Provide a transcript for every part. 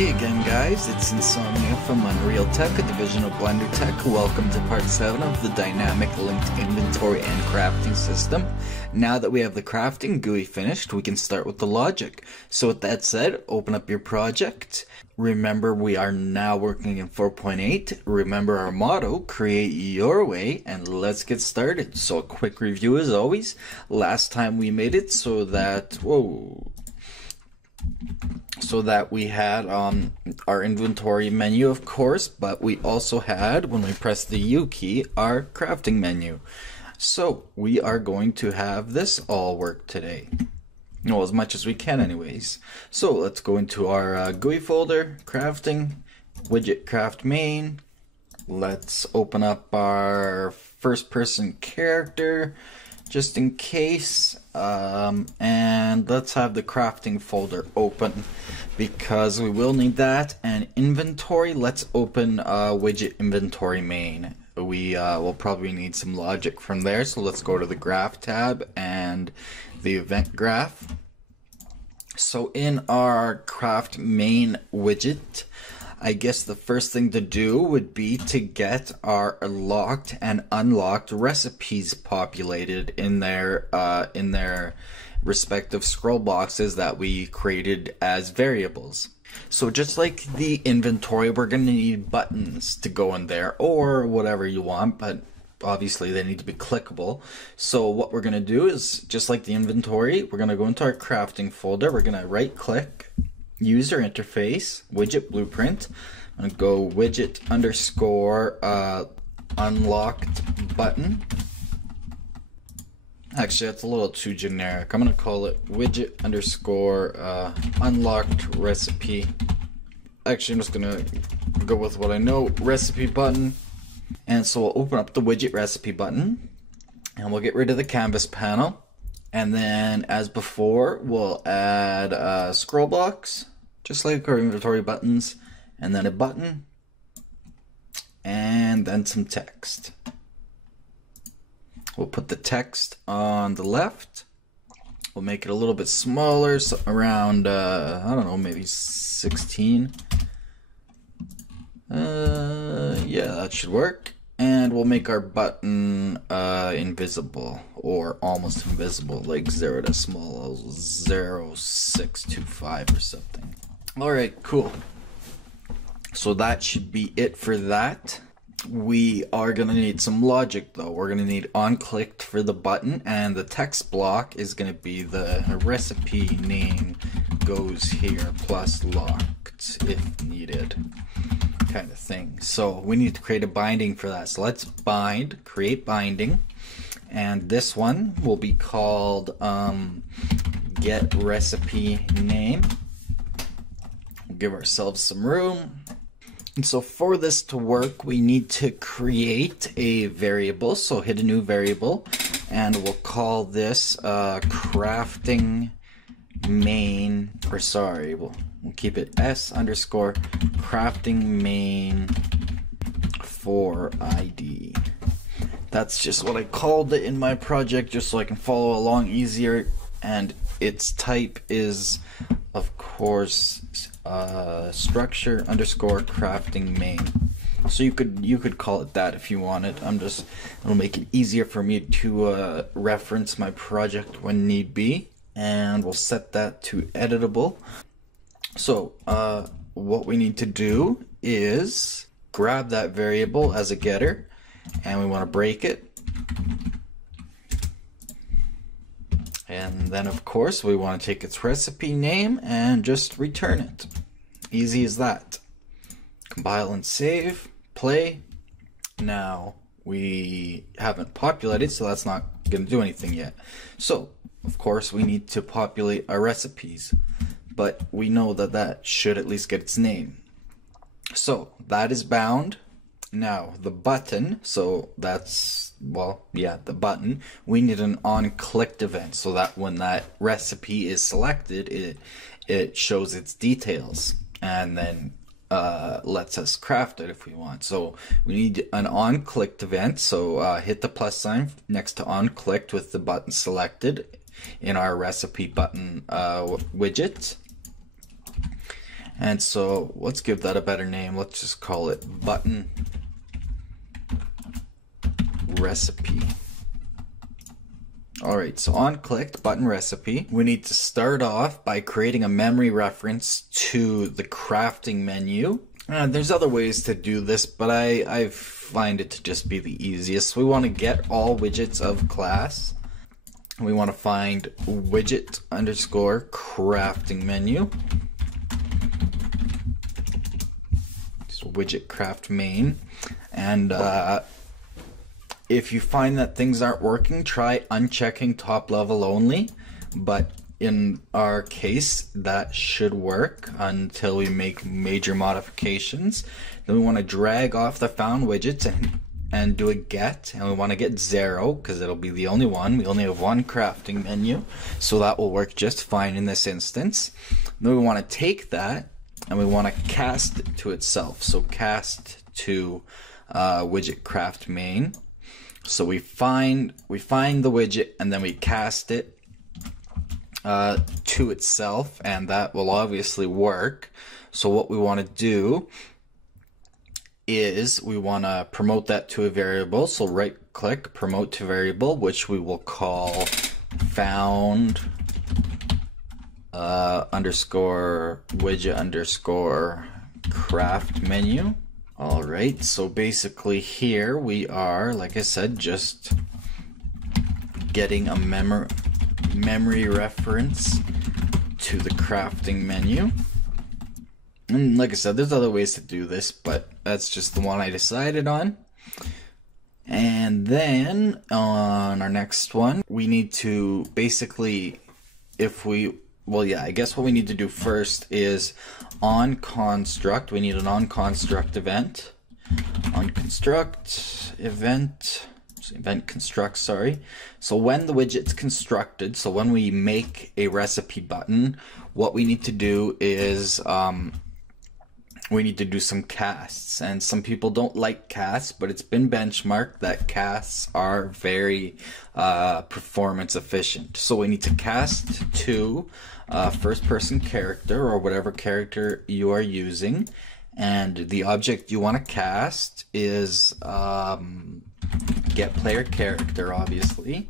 Hey again guys, it's Insomnia from Untitled, a division of BlenderTek. Welcome to part 7 of the dynamic linked inventory and crafting system. Now that we have the crafting GUI finished, we can start with the logic. So with that said, open up your project. Remember, we are now working in 4.8. Remember our motto, create your way, and let's get started. So a quick review as always. Last time we made it so that, we had our inventory menu, of course, but we also had, when we press the U key, our crafting menu. So we are going to have this all work today. Well, as much as we can anyways. So let's go into our GUI folder, crafting, widget craft main. Let's open up our first person character, just in case, and let's have the crafting folder open because we will need that. And inventory, let's open widget inventory main. We will probably need some logic from there, so let's go to the graph tab and the event graph. So in our craft main widget, I guess the first thing to do would be to get our locked and unlocked recipes populated in their respective scroll boxes that we created as variables. So just like the inventory, we're going to need buttons to go in there or whatever you want, but obviously they need to be clickable. So what we're going to do is, just like the inventory, we're going to go into our crafting folder. We're going to right click, user interface, widget blueprint, and go widget underscore unlocked button. Actually, that's a little too generic. I'm gonna call it widget underscore unlocked recipe. Actually, I'm just gonna go with what I know, recipe button. And so we'll open up the widget recipe button and we'll get rid of the canvas panel. And then, as before, we'll add a scroll box, just like our inventory buttons, and then a button, and then some text. We'll put the text on the left. We'll make it a little bit smaller, so around, I don't know, maybe 16. Yeah, that should work. And we'll make our button invisible, or almost invisible, like 0 to small 0625 or something. Alright, cool. So that should be it for that. We are going to need some logic though. We're going to need onClicked for the button, and the text block is going to be the recipe name goes here plus locked if needed, kind of thing. So we need to create a binding for that. So let's create binding, and this one will be called get recipe name. We'll give ourselves some room. And so for this to work, we need to create a variable. So hit a new variable, and we'll call this crafting main, or sorry, we'll keep it s underscore crafting main for ID. That's just what I called it in my project, just so I can follow along easier. And its type is, of course, structure underscore crafting main. So you could call it that if you wanted. It'll make it easier for me to reference my project when need be. And we'll set that to editable. So what we need to do is grab that variable as a getter, and we want to break it. And then, of course, we want to take its recipe name and just return it. Easy as that. Compile and save, play. Now, we haven't populated, so that's not going to do anything yet. So, of course, we need to populate our recipes. But we know that that should at least get its name. So, that is bound. Now, the button, so that's, well, yeah, the button, we need an onClicked event so that when that recipe is selected, it shows its details and then lets us craft it if we want. So we need an onClicked event, so hit the plus sign next to onClicked with the button selected in our recipe button widget. And so let's give that a better name. Let's just call it button recipe. Alright, so on clicked button recipe, we need to start off by creating a memory reference to the crafting menu. There's other ways to do this, but I find it to just be the easiest. We want to get all widgets of class. We want to find widget underscore crafting menu. So widget craft main. And if you find that things aren't working, try unchecking top level only, but in our case that should work until we make major modifications. Then we want to drag off the found widgets and do a get, and we want to get 0 because it'll be the only one. We only have one crafting menu, so that will work just fine in this instance. Then we want to take that and we want to cast it to itself, so cast to widget craft main. So we find the widget and then we cast it to itself, and that will obviously work. So what we want to do is we want to promote that to a variable. So right click, promote to variable, which we will call found underscore widget underscore craft menu. Alright, so basically here we are, like I said, just getting a memory reference to the crafting menu. And like I said, there's other ways to do this, but that's just the one I decided on. And then on our next one, we need to basically, I guess what we need to do first is on construct. We need an on construct event. On construct event construct, sorry. So when the widget's constructed, so when we make a recipe button, what we need to do is we need to do some casts. And some people don't like casts, but it's been benchmarked that casts are very performance efficient. So we need to cast to first person character or whatever character you are using, and the object you want to cast is get player character, obviously.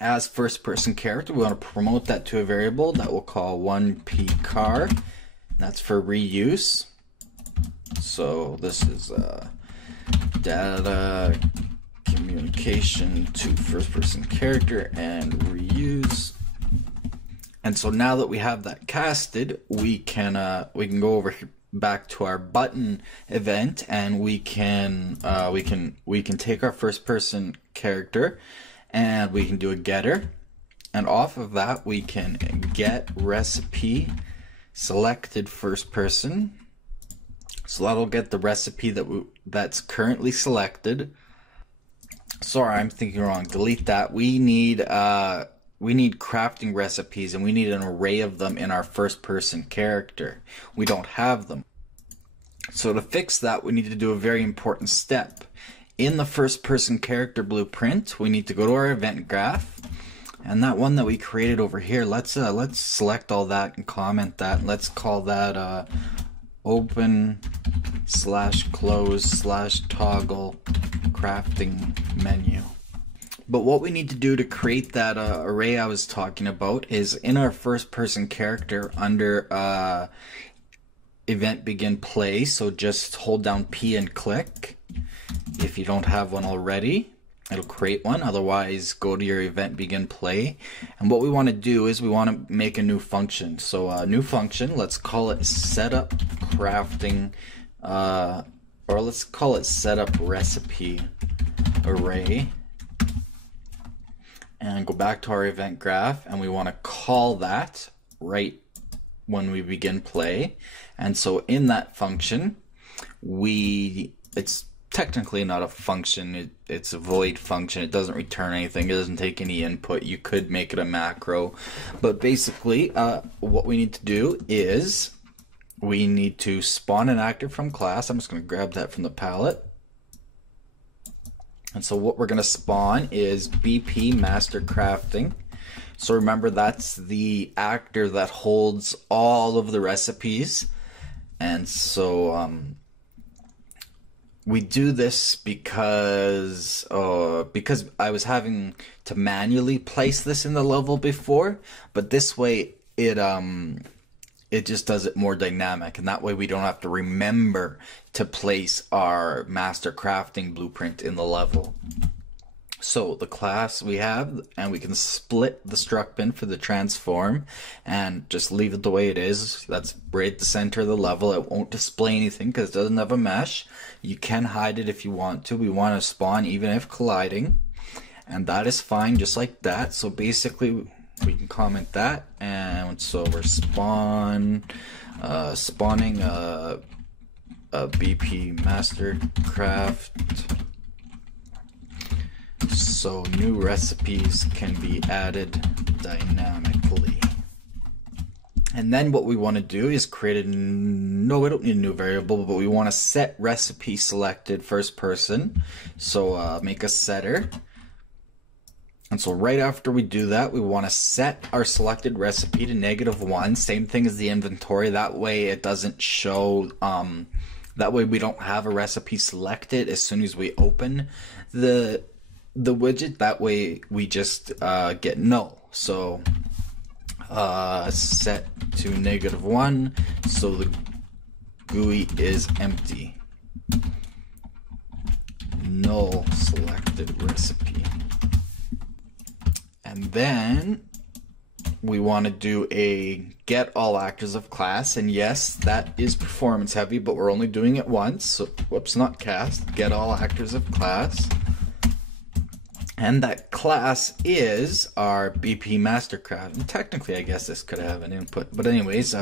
As first person character, we want to promote that to a variable that we'll call 1pcar. That's for reuse. So this is data communication to first person character and reuse. And so now that we have that casted, we can go over here back to our button event, and we can take our first person character and we can do a getter, and off of that we can get recipe selected first person. So that'll get the recipe that's currently selected. Sorry, I'm thinking wrong. Delete that. We need crafting recipes, and we need an array of them in our first person character. We don't have them. So to fix that, we need to do a very important step. In the first person character blueprint, we need to go to our event graph, and that one that we created over here, let's select all that and comment that. Let's call that open /close /toggle crafting menu. But what we need to do to create that array I was talking about is in our first person character under event begin play, so just hold down P and click. If you don't have one already, it'll create one. Otherwise, go to your event begin play. And what we want to do is we want to make a new function. So a new function, let's call it setup crafting, or let's call it setup recipe array. And go back to our event graph, and we want to call that right when we begin play. And so in that function, it's technically not a function, it's a void function. It doesn't return anything, it doesn't take any input. You could make it a macro, but basically what we need to do is we need to spawn an actor from class. I'm just going to grab that from the palette. And so what we're going to spawn is BP master crafting. So remember, that's the actor that holds all of the recipes. And so we do this because I was having to manually place this in the level before, but this way it just does it more dynamic, and that way we don't have to remember to place our master crafting blueprint in the level. So the class we have, and we can split the struct bin for the transform and just leave it the way it is. That's right at the center of the level. It won't display anything because it doesn't have a mesh. You can hide it if you want to. We want to spawn even if colliding, and that is fine just like that. So basically we can comment that, and so we're spawning a BP Mastercraft, so new recipes can be added dynamically. And then what we want to do is create no, we don't need a new variable, but we want to set recipe selected first person. So make a setter. And so right after we do that, we want to set our selected recipe to -1. Same thing as the inventory. That way it doesn't show, that way we don't have a recipe selected as soon as we open the widget. That way we just get null. So set to -1, so the GUI is empty. Null selected recipe. And then we want to do a get all actors of class, and yes, that is performance heavy, but we're only doing it once, so whoops, not cast. Get all actors of class, and that class is our BP Mastercraft. And technically I guess this could have an input, but anyways,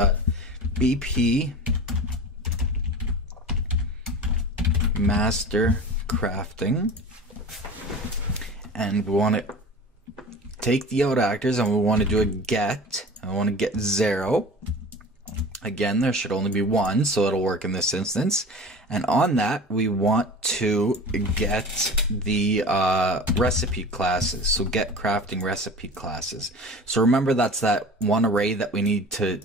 BP Mastercrafting, and we want to take the out actors, and we want to do a get. I want to get 0. Again, there should only be 1, so it'll work in this instance. And on that, we want to get the recipe classes. So get crafting recipe classes. So remember, that's that one array that we need to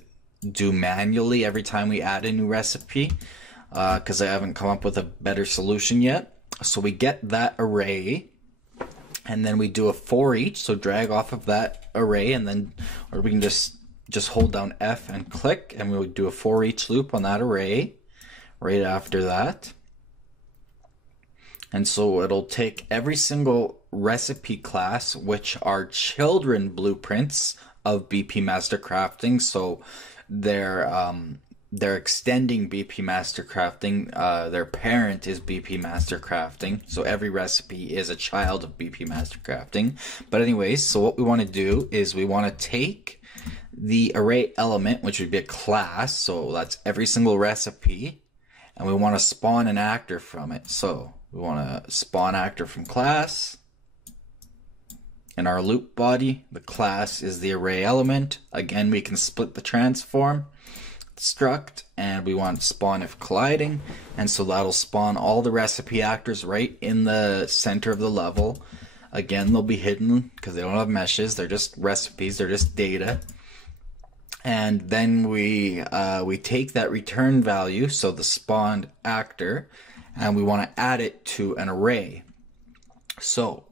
do manually every time we add a new recipe, because I haven't come up with a better solution yet. So we get that array, and then we do a for each, so drag off of that array, and then, or we can just hold down F and click, and we'll do a for each loop on that array right after that. And so it'll take every single recipe class, which are children blueprints of BP Mastercrafting, so they're extending BP Mastercrafting. Their parent is BP Mastercrafting, so every recipe is a child of BP Mastercrafting. But anyways, so what we want to do is we want to take the array element, which would be a class, so that's every single recipe, and we want to spawn an actor from it. So we want to spawn actor from class. In our loop body, the class is the array element. Again, we can split the transform struct, and we want spawn if colliding, and so that'll spawn all the recipe actors right in the center of the level. Again, they'll be hidden because they don't have meshes, they're just recipes, they're just data. And then we take that return value, so the spawned actor, and we want to add it to an array. So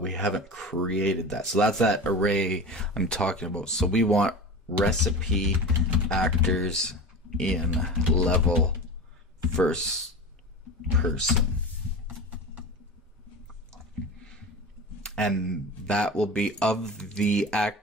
we haven't created that, so that's that array I'm talking about. So we want recipe actors in level first person, and that will be of the type,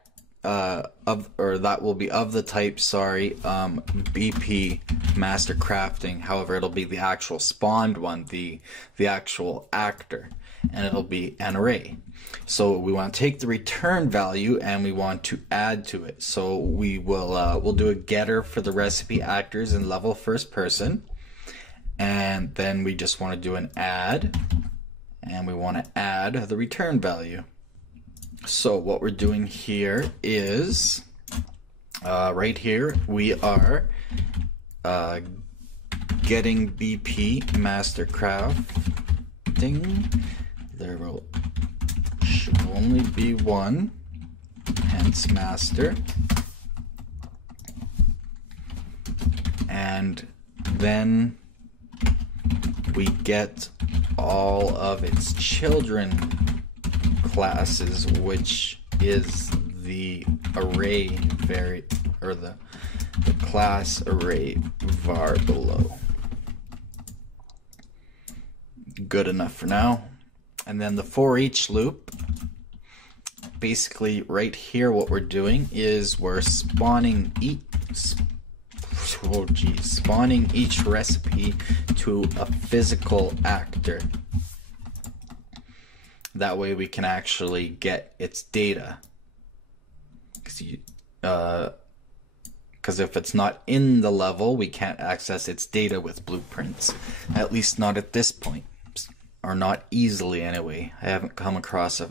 BP Mastercrafting. However, it'll be the actual spawned one, the actual actor, and it'll be an array. So we want to take the return value and we want to add to it. So we will we'll do a getter for the recipe actors in level first person, and then we just want to do an add, and we want to add the return value. So what we're doing here is right here we are getting BP Mastercrafting. There will should only be one, blueprints master, and then we get all of its children classes, which is the array or the class array var below. Good enough for now. And then the for each loop, basically right here what we're doing is we're spawning each recipe to a physical actor. That way we can actually get its data. Because if it's not in the level, we can't access its data with blueprints. At least not at this point. Or not easily anyway. I haven't come across a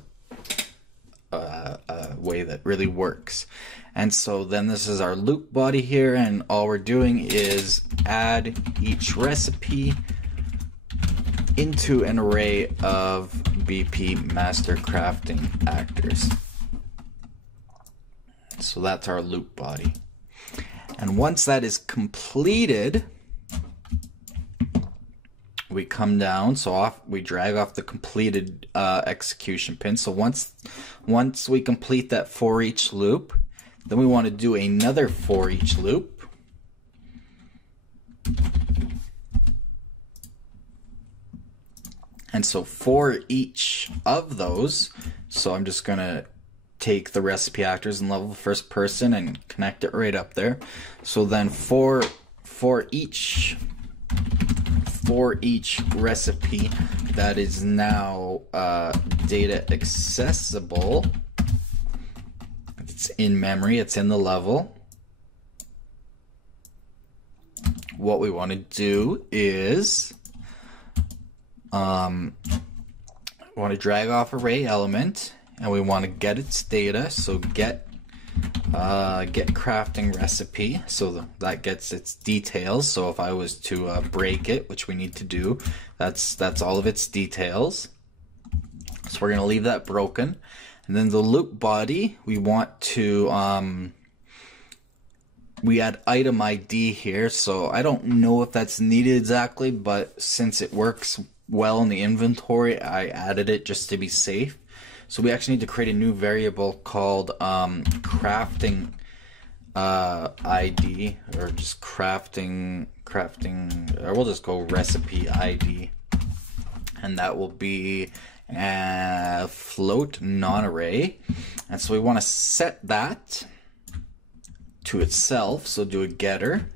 way that really works. And so then this is our loop body here, and all we're doing is add each recipe into an array of BP master crafting actors. So that's our loop body. And once that is completed, we come down, we drag off the completed execution pin. So once we complete that for each loop, then we want to do another for each loop. And so for each of those, so I'm just going to take the recipe actors and level the first person and connect it right up there. So then for each recipe that is now data accessible, it's in memory, it's in the level, what we want to do is we want to drag off array element, and we want to get its data. So get crafting recipe, so that gets its details. So if I was to break it, which we need to do, that's all of its details. So we're going to leave that broken. And then the loop body, we want to we add item ID here. So I don't know if that's needed exactly, but since it works well in the inventory, I added it just to be safe. So we actually need to create a new variable called crafting ID, or just crafting, or we'll just go recipe ID, and that will be float non-array. And so we want to set that to itself. So do a getter,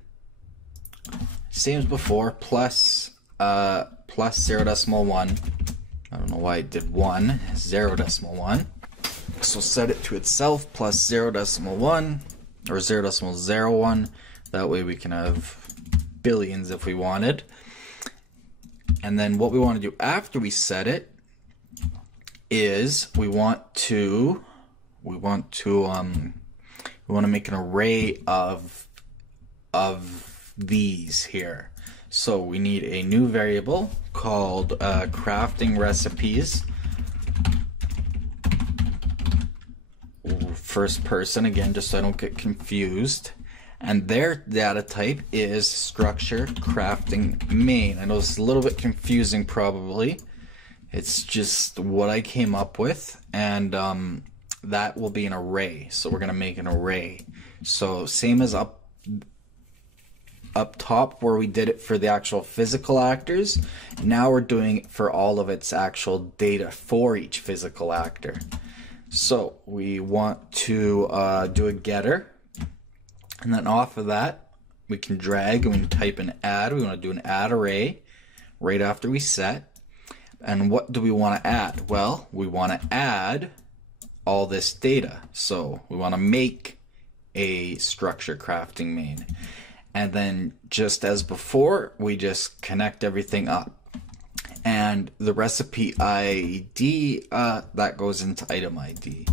same as before, plus 0.1. I don't know why it did 1, 0.1. So set it to itself plus 0.1 or 0.01. That way we can have billions if we wanted. And then what we want to do after we set it is we want to make an array of these here. So we need a new variable called crafting recipes, first person again, just so I don't get confused. And their data type is structure crafting main. I know it's a little bit confusing probably. It's just what I came up with, and that will be an array. So we're gonna make an array. So same as up top where we did it for the actual physical actors, now we're doing it for all of its actual data for each physical actor. So we want to do a getter, and then off of that we can drag and we can type an add. We want to do an add array right after we set. And what do we want to add? Well, we want to add all this data. So we want to make a structure crafting main. And then just as before, we just connect everything up. And the recipe ID, that goes into item ID.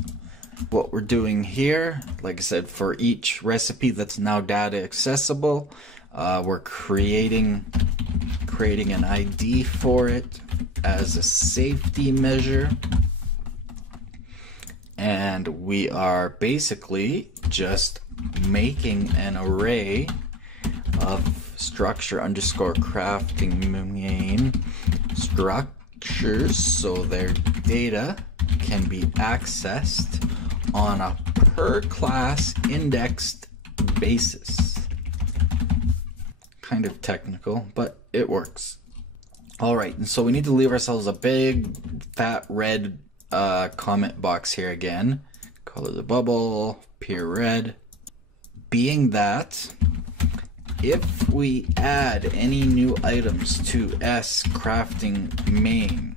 What we're doing here, like I said, for each recipe that's now data accessible, we're creating an ID for it as a safety measure. and we are basically just making an array of structure underscore crafting main structures so their data can be accessed on a per class indexed basis. Kind of technical, but it works. Alright, and so we need to leave ourselves a big fat red comment box here again. Color the bubble, pure red. Being that if we add any new items to S crafting main,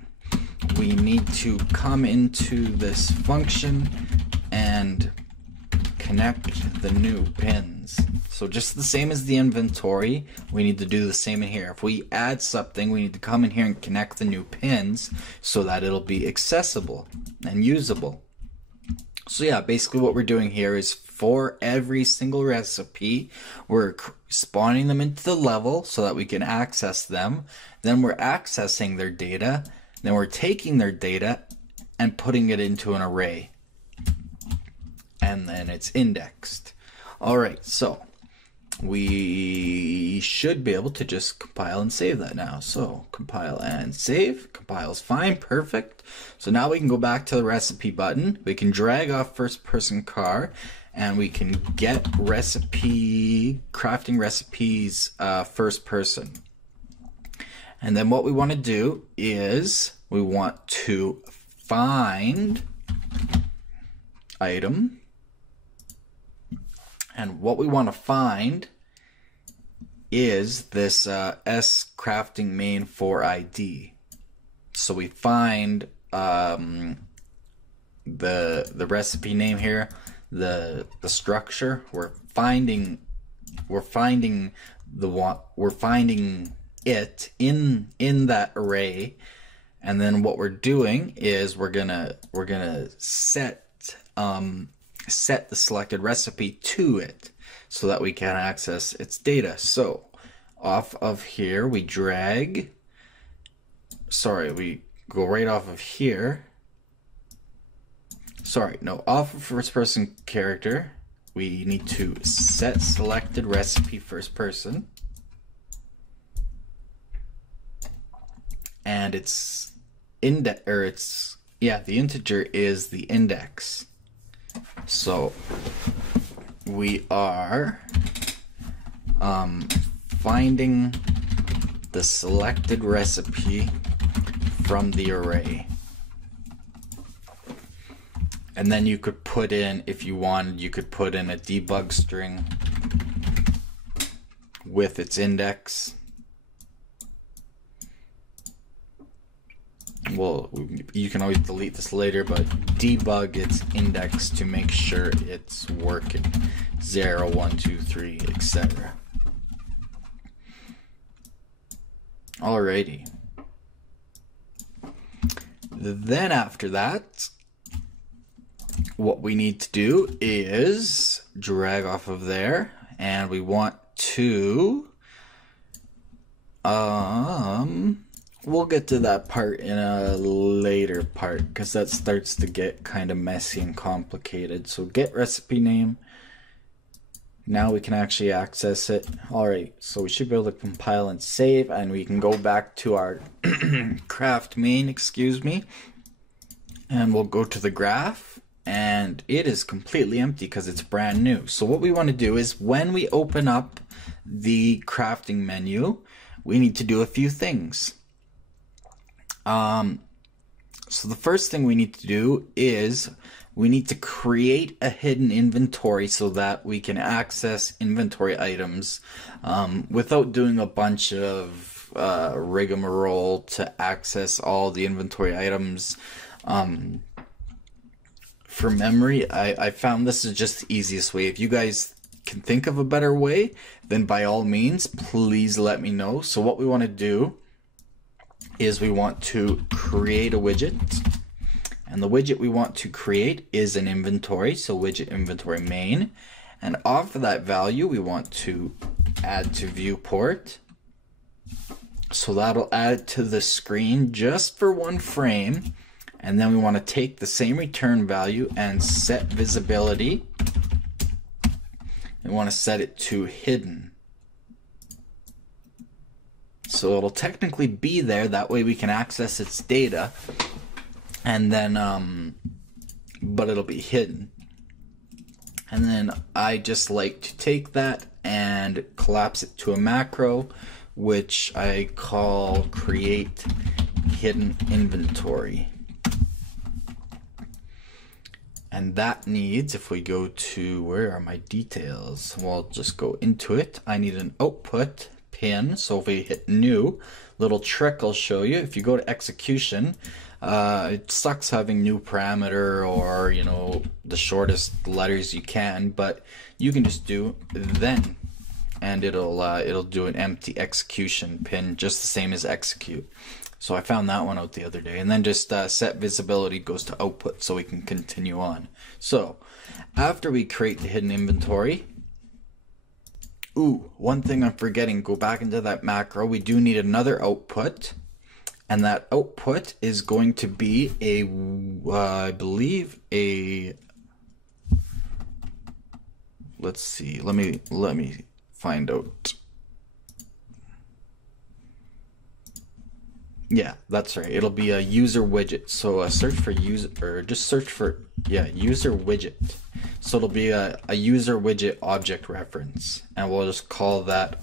we need to come into this function and connect the new pins. So just the same as the inventory, we need to do the same in here. If we add something, we need to come in here and connect the new pins so that it'll be accessible and usable. So yeah, basically what we're doing here is for every single recipe, we're spawning them into the level so that we can access them. Then we're accessing their data. Then we're taking their data and putting it into an array. And then it's indexed. Alright, so we should be able to just compile and save that now. So compile and save. Compile's fine, perfect. So now we can go back to the recipe button. We can drag off first person car and we can get recipe, crafting recipes first person. And then what we want to do is we want to find item. And what we want to find is this S crafting main for ID. So we find the recipe name here, the structure. We're finding it in that array, and then what we're doing is we're gonna set the selected recipe to it so that we can access its data. So off of here we drag, we go right off of here. Off of first person character, we need to set selected recipe first person. And the integer is the index. So we are finding the selected recipe from the array. And then you could put in, if you wanted, you could put in a debug string with its index. Well, you can always delete this later, but debug its index to make sure it's working. 0, 1, 2, 3, etc. Alrighty. Then after that, what we need to do is drag off of there, and we want to we'll get to that part in a later part because that starts to get kind of messy and complicated. So get recipe name. Now we can actually access it. Alright, so we should be able to compile and save, and we can go back to our craft main, and we'll go to the graph, and it is completely empty because it's brand new. So what we want to do is when we open up the crafting menu, we need to do a few things. So the first thing we need to do is we need to create a hidden inventory so that we can access inventory items without doing a bunch of rigmarole to access all the inventory items. For memory, I found this is just the easiest way. If you guys can think of a better way, then by all means, please let me know. So what we want to do is we want to create a widget, and the widget we want to create is an inventory, so widget inventory main, and off of that value we want to add to viewport, so that'll add it to the screen just for one frame, And then we want to take the same return value and set visibility. We want to set it to hidden. So it'll technically be there, that way we can access its data. And then, but it'll be hidden. And then I just like to take that and collapse it to a macro, which I call create hidden inventory. And that needs, if we go to, where are my details? Well, I'll just go into it. I need an output pin. So if we hit new, little trick I'll show you. If you go to execution, it sucks having new parameter or, you know, the shortest letters you can, but you can just do then, and it'll do an empty execution pin, just the same as execute. So I found that one out the other day. And then just set visibility goes to output so we can continue on. So after we create the hidden inventory, one thing I'm forgetting, go back into that macro. We do need another output. And that output is going to be a, I believe a, let's see, let me find out. Yeah, that's right. It'll be a user widget. So search for user, or just search for, yeah, user widget. So it'll be a user widget object reference, and we'll just call that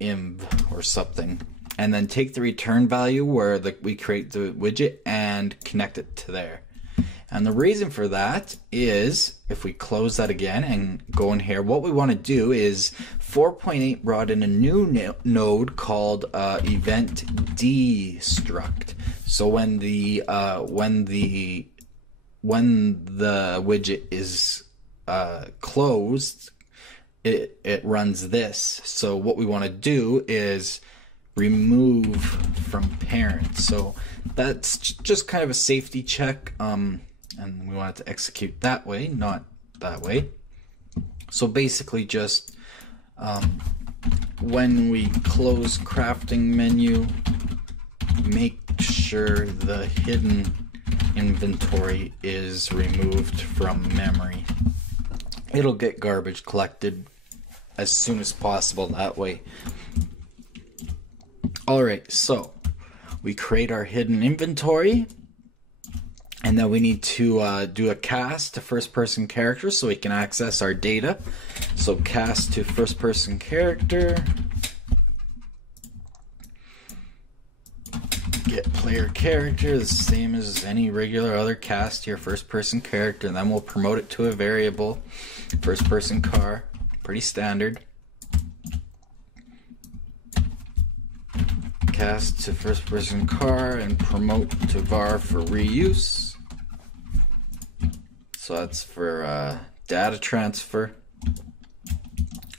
imv or something. And then take the return value where we create the widget and connect it to there. And the reason for that is, if we close that again and go in here, what we want to do is 4.8 brought in a new node called event destruct. So when the widget is closed, it runs this. So what we want to do is remove from parent. So that's just kind of a safety check. And we want it to execute that way, not that way. So basically just when we close crafting menu, make sure the hidden inventory is removed from memory. It'll get garbage collected as soon as possible that way. Alright, so we create our hidden inventory. And then we need to do a cast to first person character so we can access our data. So cast to first person character. Get player character, the same as any regular other cast to your first person character. And then we'll promote it to a variable. First person car, pretty standard. Cast to first person car and promote to var for reuse. So that's for data transfer.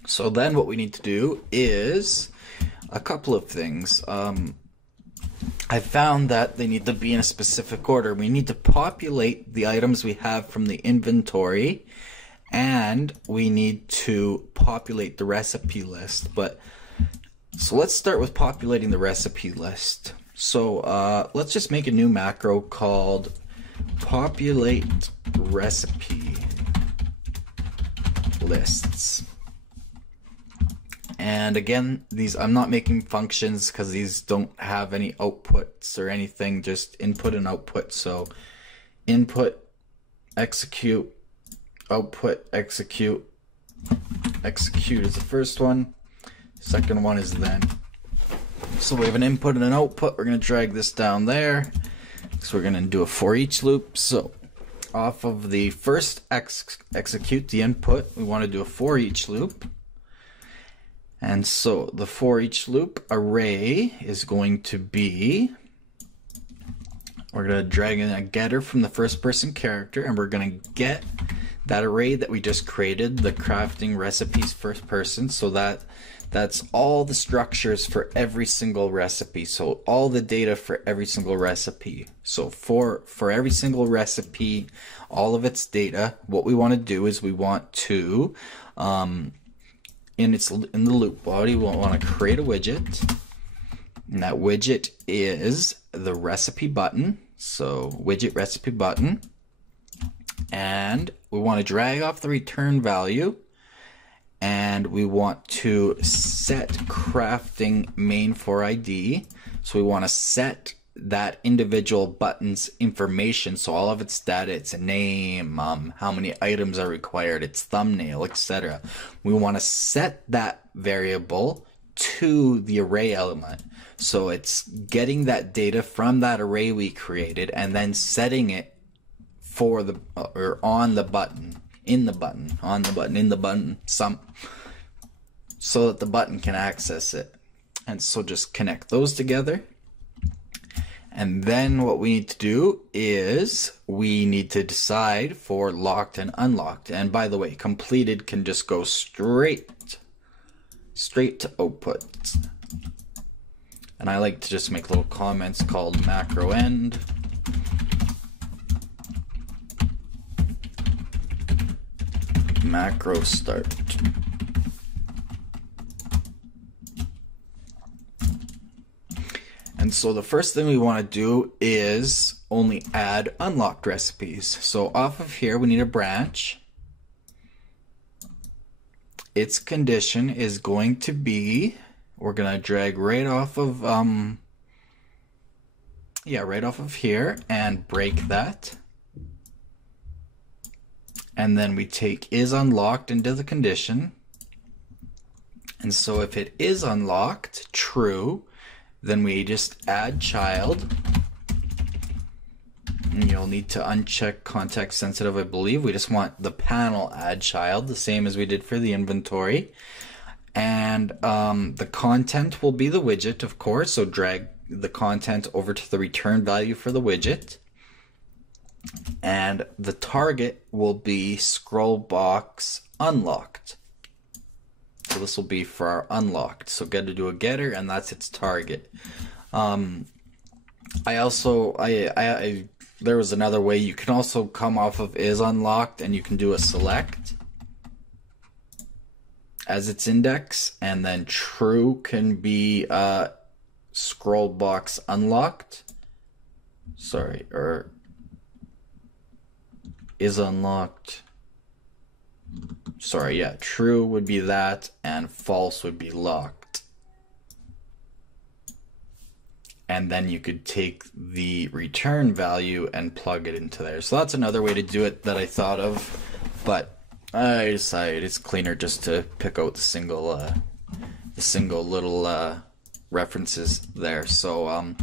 So then what we need to do is a couple of things. I found that they need to be in a specific order. We need to populate the items we have from the inventory, and we need to populate the recipe list. So let's start with populating the recipe list. So let's just make a new macro called populate recipe lists. And again, these, I'm not making functions because these don't have any outputs or anything, just input and output. So input, execute, output, execute. Execute is the first one. Second one is then. So we have an input and an output. We're going to drag this down there. So we're going to do a for each loop. So off of the first execute the input, we want to do a for each loop. And so the for each loop array is going to be, we're going to drag in a getter from the first person character, and we're going to get that array that we just created, the crafting recipes first person. So that's all the structures for every single recipe. So all the data for every single recipe. So for every single recipe, all of its data, what we want to do is we want to, in the loop body, we want to create a widget. And that widget is the recipe button. So widget recipe button. And we want to drag off the return value. And we want to set crafting main for ID. So we want to set that individual button's information. So all of its data, its name, how many items are required, its thumbnail, etc. We want to set that variable to the array element. So it's getting that data from that array we created and then setting it for the, or on the button, in the button, on the button, in the button, so that the button can access it. And so just connect those together. And then what we need to do is we need to decide for locked and unlocked. And by the way, completed can just go straight to output. And I like to just make little comments called macro end. Macro start. And so the first thing we want to do is only add unlocked recipes. So off of here we need a branch. Its condition is going to be, we're going to drag right off of right off of here and break that. And then we take is unlocked into the condition. And so if it is unlocked, true, then we just add child. And you'll need to uncheck context sensitive, I believe. We just want the panel add child, the same as we did for the inventory. And the content will be the widget, of course. So drag the content over to the return value for the widget. And the target will be scroll box unlocked. So this will be for our unlocked. So get to do a getter, and that's its target. There was another way. You can also come off of is unlocked, and you can do a select as its index, and then true can be scroll box unlocked. Sorry, or is unlocked. Sorry, yeah, true would be that, and false would be locked. And then you could take the return value and plug it into there. So that's another way to do it that I thought of, but I decided it's cleaner just to pick out the single little references there. So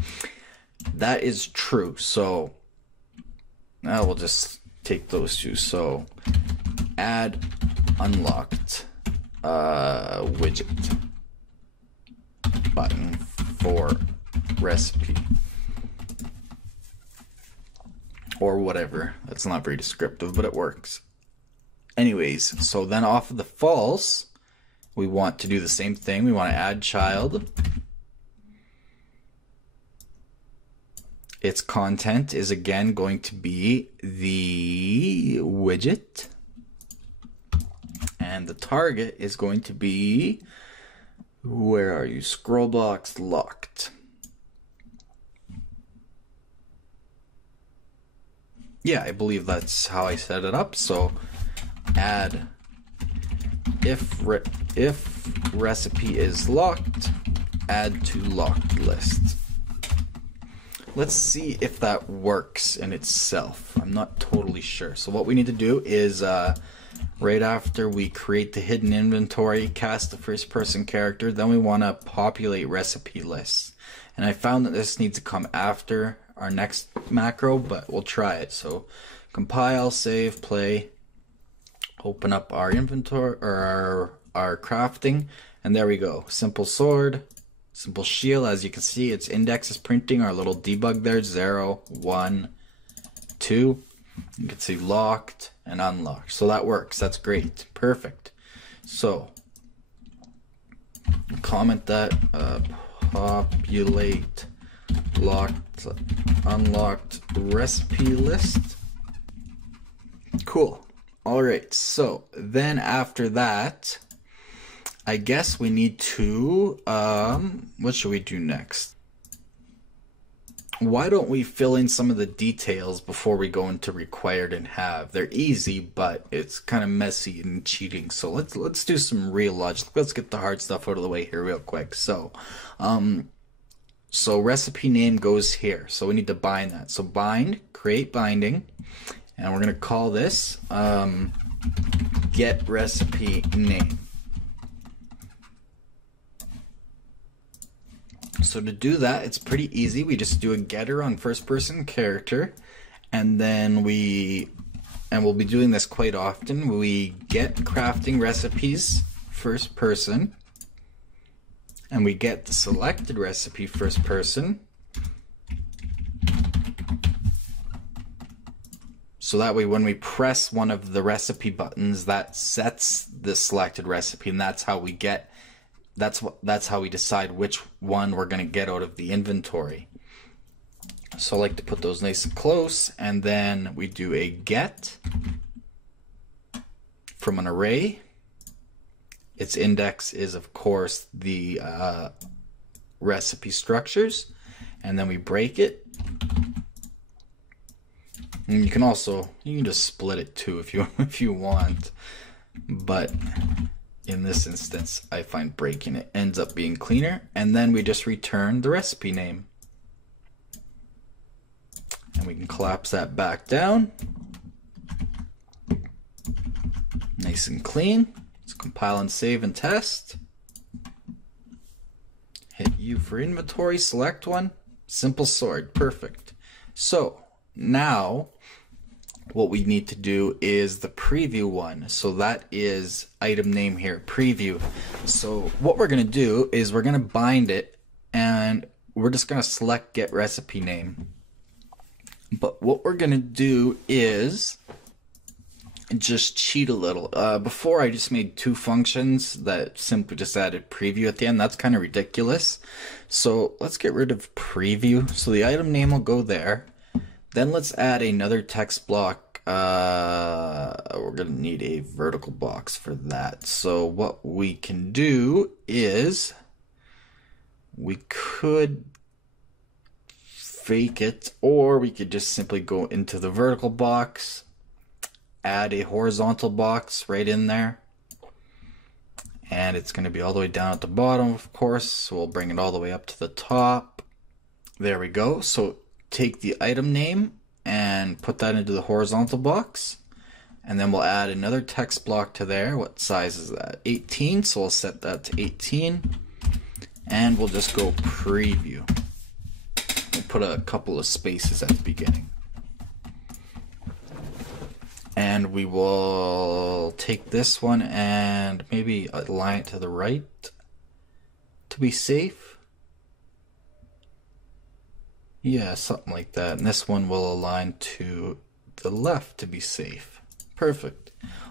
that is true. So now we'll just take those two. So add unlocked widget button for recipe or whatever. That's not very descriptive, but it works. Anyways, so then off of the false, we want to do the same thing. We want to add child. Its content is again going to be the widget. And the target is going to be, where are you? Scroll box locked. Yeah, I believe that's how I set it up. So add if recipe is locked, add to locked list. Let's see if that works in itself. I'm not totally sure. So what we need to do is right after we create the hidden inventory, cast the first person character, then we want to populate recipe lists. And I found that this needs to come after our next macro, but we'll try it. So compile, save, play, open up our inventory or our crafting, and there we go. Simple sword, simple shield. As you can see, its index is printing our little debug there, 0, 1, 2. You can see locked and unlocked. So that works. That's great. Perfect. So comment that populate locked unlocked recipe list. Cool. All right. So then after that, I guess we need to what should we do next? why don't we fill in some of the details before we go into required and have? They're easy, but it's kind of messy and cheating. So let's do some real logic. Let's get the hard stuff out of the way here real quick. So recipe name goes here. So we need to bind that. So bind, create binding, and we're gonna call this get recipe name. So to do that, it's pretty easy. We just do a getter on first person character, and then we'll be doing this quite often. We get crafting recipes first person, and we get the selected recipe first person. So that way when we press one of the recipe buttons, that sets the selected recipe, and that's how we get that's how we decide which one we're going to get out of the inventory. So I like to put those nice and close, and then we do a get from an array. Its index is, of course, the recipe structures, and then we break it. And you can just split it too if you want, but in this instance, I find breaking it ends up being cleaner. And then we just return the recipe name. And we can collapse that back down. Nice and clean. Let's compile and save and test. Hit U for inventory, select one. Simple sort, perfect. So now what we need to do is the preview one. So that is item name here, preview. So what we're going to do is we're going to bind it, and we're just going to select get recipe name. But what we're going to do is just cheat a little. Before I just made two functions that simply just added preview at the end. That's kind of ridiculous. So let's get rid of preview. So the item name will go there. Then let's add another text block. We're going to need a vertical box for that. So what we can do is we could fake it, or we could just simply go into the vertical box, add a horizontal box right in there. And it's going to be all the way down at the bottom, of course. So we'll bring it all the way up to the top. There we go. So take the item name and put that into the horizontal box, and then we'll add another text block to there. What size is that? 18, so we'll set that to 18, and we'll just go preview. We'll put a couple of spaces at the beginning, and we will take this one and maybe align it to the right to be safe. Yeah, something like that. And this one will align to the left to be safe. Perfect.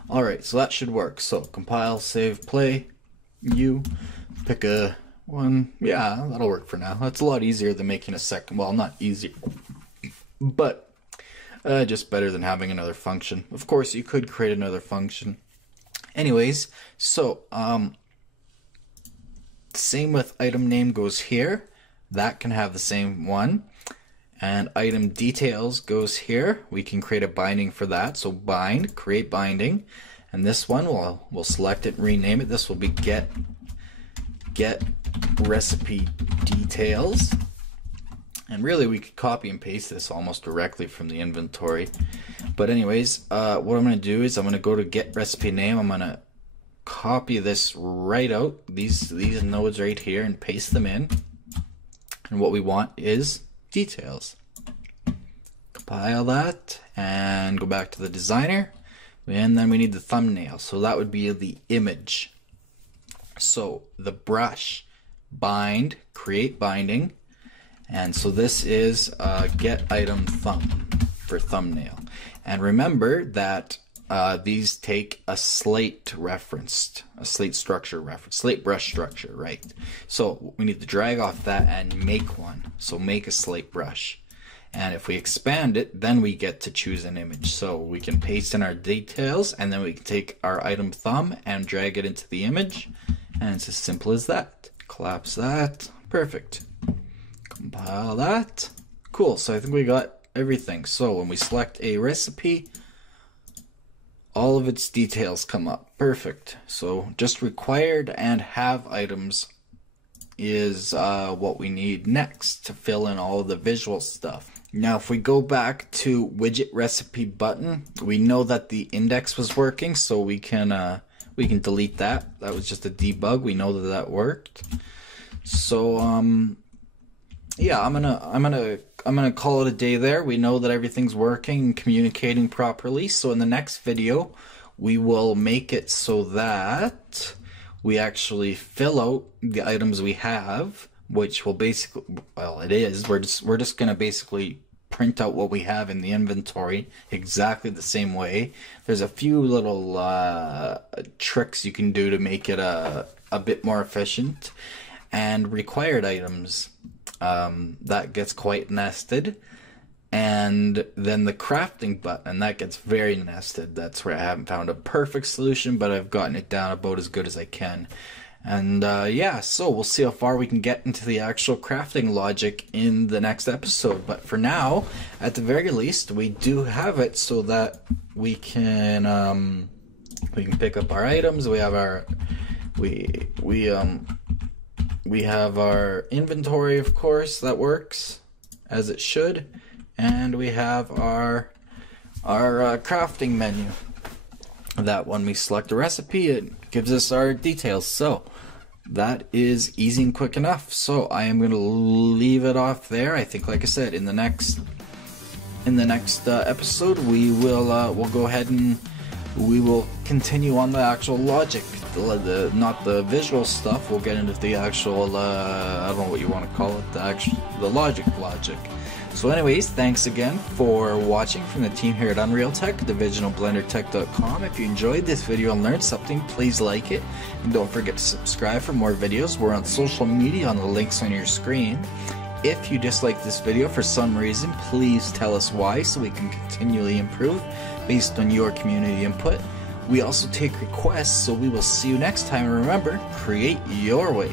Alright, so that should work. So compile, save, play. You pick a one. Yeah, that'll work for now. That's a lot easier than making a second. Well, not easier, but just better than having another function. Of course, you could create another function. Anyways, so same with item name goes here. That can have the same one. And item details goes here. We can create a binding for that. So bind, create binding. And this one, we'll select it and rename it. This will be get recipe details. And really we could copy and paste this almost directly from the inventory. But anyways, what I'm going to do is I'm going to go to get recipe name. I'm going to copy this right out, these nodes right here, and paste them in. And what we want is details. Compile that and go back to the designer, and then we need the thumbnail. So that would be the image. So the brush, bind, create binding, and so this is get item thumb for thumbnail. And remember that these take a slate referenced, a slate structure reference, slate brush structure, right? So we need to drag off that and make one. So make a slate brush. And if we expand it, then we get to choose an image. So we can paste in our details, and then we can take our item thumb and drag it into the image. And it's as simple as that. Collapse that. Perfect. Compile that. Cool, so I think we got everything. So when we select a recipe, all of its details come up. Perfect. So just required and have items is what we need next to fill in all of the visual stuff. Now if we go back to widget recipe button, we know that the index was working, so we can delete that. That was just a debug. We know that that worked. So yeah, I'm gonna call it a day there. We know that everything's working and communicating properly. So in the next video, we will make it so that we actually fill out the items we have, which will basically, well, it is. We're just gonna basically print out what we have in the inventory exactly the same way. There's a few little tricks you can do to make it a bit more efficient. And required items, that gets quite nested. And then the crafting button, that gets very nested. That's where I haven't found a perfect solution, but I've gotten it down about as good as I can. And yeah, so we'll see how far we can get into the actual crafting logic in the next episode. But for now, at the very least, we do have it so that we can pick up our items. We have our we have our inventory, of course, that works as it should, and we have our crafting menu. That when we select a recipe, it gives us our details. So that is easy and quick enough. So I am going to leave it off there. I think, like I said, in the next episode, we will we'll go ahead and we will continue on the actual logic, not the visual stuff. We'll get into the actual I don't know what you want to call it, the logic. So anyways, thanks again for watching from the team here at Unrealtek, division of BlenderTek.com. If you enjoyed this video and learned something, please like it, and don't forget to subscribe for more videos. We're on social media on the links on your screen. If you dislike this video for some reason, please tell us why so we can continually improve based on your community input. We also take requests, so we will see you next time. And remember, create your way.